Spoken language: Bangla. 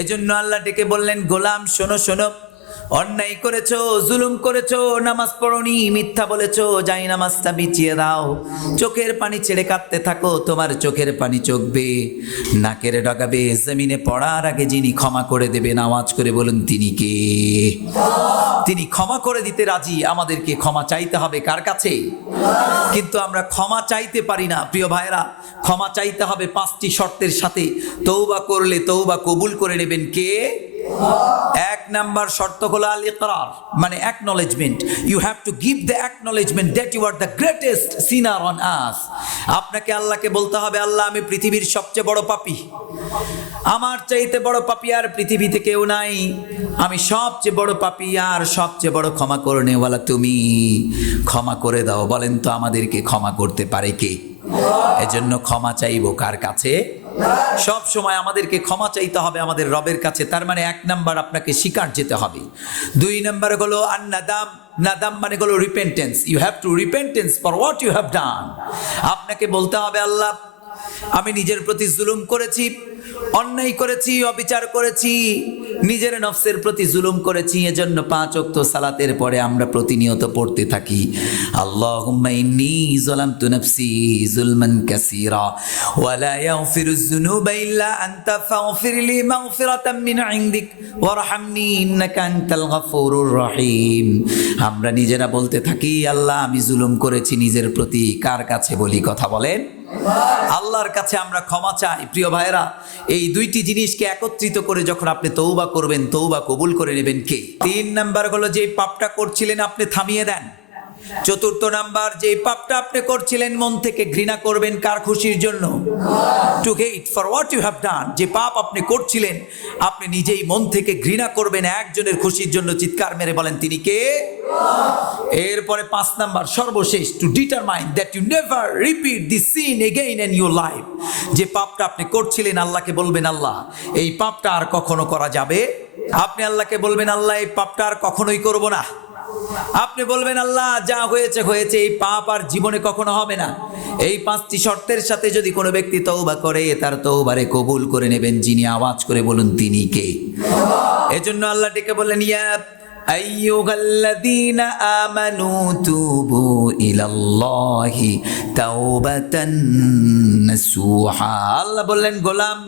এজন্য আল্লাহ ডেকে বললেন, গোলাম শোনো শোনো, অন্যায় করেছো, জুলুম করেছো, নামাজ পড়নি, মিথ্যা বলেছো, যাই নামাজটা বিছিয়ে দাও, চোখের পানি ছেড়ে কাঁদতে থাকো, তোমার চোখের পানি চোখবে, নাকের ডগাবে, জমিনে পড়ার আগে যিনি ক্ষমা করে দেবেন, আওয়াজ করে বলুন তিনি কে? তিনি ক্ষমা করে দিতে রাজি। আমাদেরকে ক্ষমা চাইতে হবে কার কাছে? কিন্তু আমরা ক্ষমা চাইতে পারি না প্রিয় ভাইরা। ক্ষমা চাইতে হবে 5টি শর্তের সাথে। তওবা করলে তওবা কবুল করে নেবেন কে? এক নাম্বার শর্ত হলো আল ইকরার, মানে acknowledgement. You have to give the acknowledgement that you are the greatest sinner on us. আপনাকে আল্লাহকে বলতে হবে, আল্লাহ আমি পৃথিবীর সবচেয়ে বড় পাপী, আমার চাইতে বড় পাপী আর পৃথিবীতে কেউ নাই, আমি সবচেয়ে বড় পাপী আর সবচেয়ে বড় ক্ষমা করনেওয়ালা তুমি, ক্ষমা করে দাও। বলেন তো আমাদেরকে ক্ষমা করতে পারে কে? এজন্য ক্ষমা চাইবো কার কাছে? সব সময় আমাদেরকে ক্ষমা চাইতে হবে আমাদের রবের কাছে। তার মানে 1 নাম্বার আপনাকে স্বীকার যেতে হবে। 2 নাম্বার হলো আন-নাদাম। নাদাম মানে হলো repentance. You have to repentance for what you have done. আপনাকে বলতে হবে, আল্লাহ আমি নিজের প্রতি জুলুম করেছি, অন্যায় করেছি, অবিচার করেছি, নিজের নফসের প্রতি জুলুম করেছি। এজন্য 5 ওয়াক্ত সালাতের পরে আমরা প্রতিনিয়ত পড়তে থাকি, আল্লাহুম্মা ইন্নী যালামতু নাফসি যুলমান কাসীরা ওয়া লা ইয়াগফিরুয যুনুবা ইল্লা আনতা ফাগফিরলি মাগফিরাতাম মিন ইনদিক ওয়ারহামনি ইন্নাকা আনতাল গফুরুর রহিম। আমরা নিজেরা বলতে থাকি, আল্লাহ আমি জুলুম করেছি নিজের প্রতি। কার কাছে বলি? কথা বলেন। আল্লাহর কাছে আমরা ক্ষমা চাই। প্রিয় ভাইরা, এই 2টি জিনিসকে একত্রিত করে যখন আপনি তওবা করবেন, তওবা কবুল করে নেবেন কে? 3 নাম্বার হলো যে পাপটা করছিলেন আপনি থামিয়ে দেন। 4 নাম্বার, যে পাপটা আপনি করছিলেন মন থেকে ঘৃণা করবেন কার খুশির জন্য? To hate for what you have done. যে পাপ আপনি করছিলেন আপনি নিজেই মন থেকে ঘৃণা করবেন একজনের খুশির জন্য। চিৎকার মেরে বলেন তিনি কে? এরপরে 5 নাম্বার, সর্বশেষ, to determine that you never repeat this sin again in your life. যে পাপটা আপনি করছিলেন আল্লাহকে বলবেন, আল্লাহ এই পাপটা আর কখনো করা যাবে। আপনি আল্লাহকে বলবেন, আল্লাহ এই পাপটা আর কখনোই করব না। আপনি বলবেন, আল্লাহ যা হয়েছে হয়েছে, এই পাপ আর জীবনে কখনো হবে না। এই 5টি শর্তের সাথে যদি কোনো ব্যক্তি তওবা করে, তার তওবারে কবুল করে নেবেন যিনি। আওয়াজ করে বলুন তিনি কে? এজন্য আল্লাহ ডেকে বললেন, ইয়া আইয়ুহাল্লাযীনা আমানু তুবু ইলাল্লাহি তাওবাতান নাসুহা। আল্লাহ বললেন, গোলাম